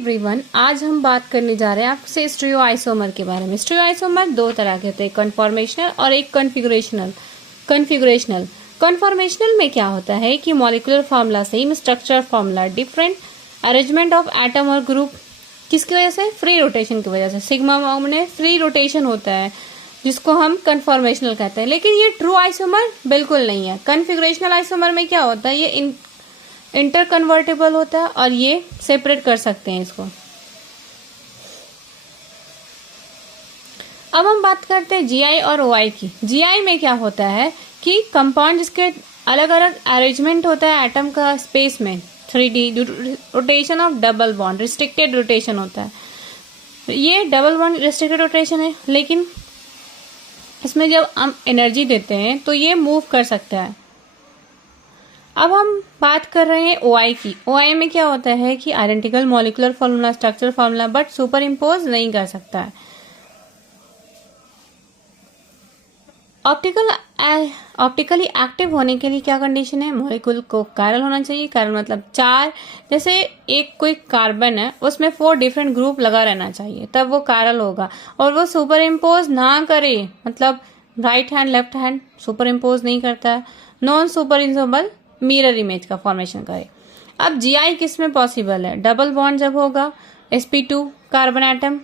Everyone, आज हम बात करने जा रहे हैं आपसे स्टीरियोआइसोमर के बारे में। स्टीरियोआइसोमर दो तरह के होते हैं, कन्फॉर्मेशनल और एक कन्फिगरेशनल। कन्फॉर्मेशनल में क्या होता है कि molecular formula same, structure formula different, arrangement of atom और ग्रुप किसकी वजह से? फ्री रोटेशन की वजह से। सिग्मा में फ्री रोटेशन होता है जिसको हम कन्फॉर्मेशनल कहते हैं। लेकिन ये ट्रू आइसोमर बिल्कुल नहीं है। कन्फिगरेशनल आइसोमर में क्या होता है, ये इंटर कन्वर्टेबल होता है और ये सेपरेट कर सकते हैं इसको। अब हम बात करते हैं जीआई और ओआई की। जीआई में क्या होता है कि कंपाउंड जिसके अलग अलग अरेंजमेंट होता है एटम का स्पेस में, 3D rotation of double bond, restricted rotation होता है। ये डबल बॉन्ड रिस्ट्रिक्टेड रोटेशन है, लेकिन इसमें जब हम एनर्जी देते हैं तो ये मूव कर सकता है। अब हम बात कर रहे हैं ओआई की। ओआई में क्या होता है कि identical molecular formula, structure formula, but super impose नहीं कर सकता है। ऑप्टिकली एक्टिव होने के लिए क्या कंडीशन है? मॉलिक्यूल को कायरल होना चाहिए। कायरल मतलब 4, जैसे एक कोई कार्बन है उसमें 4 डिफरेंट ग्रुप लगा रहना चाहिए, तब वो कायरल होगा। और वो सुपर इम्पोज ना करे, मतलब right hand left hand super impose नहीं करता है। Non super imposable mirror image का फॉर्मेशन करे। अब जीआई किस में पॉसिबल है? डबल बॉन्ड जब होगा sp2 कार्बन एटम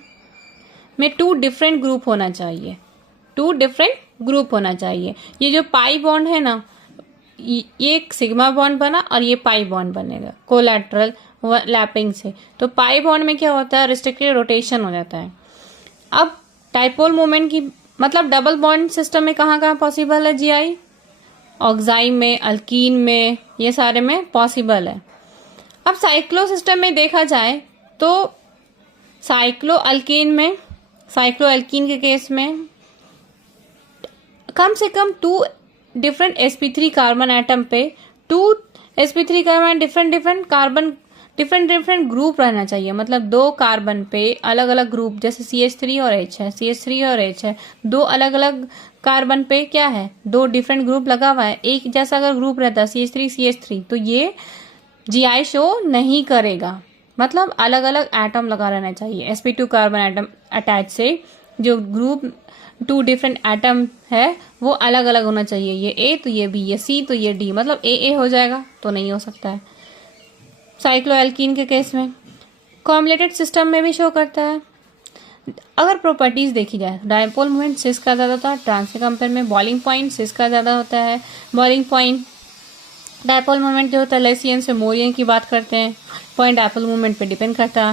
में 2 डिफरेंट ग्रुप होना चाहिए। 2 डिफरेंट ग्रुप होना चाहिए। ये जो पाई बॉन्ड है ना, ये एक सिग्मा बॉन्ड बना और ये पाई बॉन्ड बनेगा कोलैटरल लैपिंग से। तो पाई बॉन्ड में क्या होता है? रिस्ट्रिक्टेड रोटेशन हो जाता है। अब डाइपोल मोमेंट की मतलब डबल बॉन्ड सिस्टम में कहाँ कहाँ पॉसिबल है जीआई? ऑक्साइड में, अल्कीन में, ये सारे में पॉसिबल है। अब साइक्लो सिस्टम में देखा जाए तो साइक्लो एल्कीन के केस में कम से कम 2 डिफरेंट sp3 कार्बन एटम पे 2 sp3 कार्बन डिफरेंट ग्रुप रहना चाहिए। मतलब 2 कार्बन पे अलग अलग ग्रुप, जैसे CH3 और H है, CH3 और H है, 2 अलग अलग कार्बन पे क्या है? 2 डिफरेंट ग्रुप लगा हुआ है। एक जैसा अगर ग्रुप रहता है CH3 तो ये जीआई शो नहीं करेगा। मतलब अलग अलग एटम लगा रहना चाहिए। sp2 कार्बन एटम अटैच से जो ग्रुप 2 डिफरेंट एटम है वो अलग अलग होना चाहिए। ये A तो ये B, ये C तो ये D, मतलब AA हो जाएगा तो नहीं हो सकता है। साइक्लोएल्कीन के केस में कॉम्बिनेटेड सिस्टम में भी शो करता है। अगर प्रॉपर्टीज देखी जाए, डायपोल मोमेंट सिस का ज्यादा होता है ट्रांस के कंपेयर में, बॉइलिंग पॉइंट सिस का ज्यादा होता है। बॉइलिंग पॉइंट डायपोल मोमेंट जो होता है लेसियन से मोरियन की बात करते हैं, पॉइंट डायपोल मोमेंट पे डिपेंड करता है।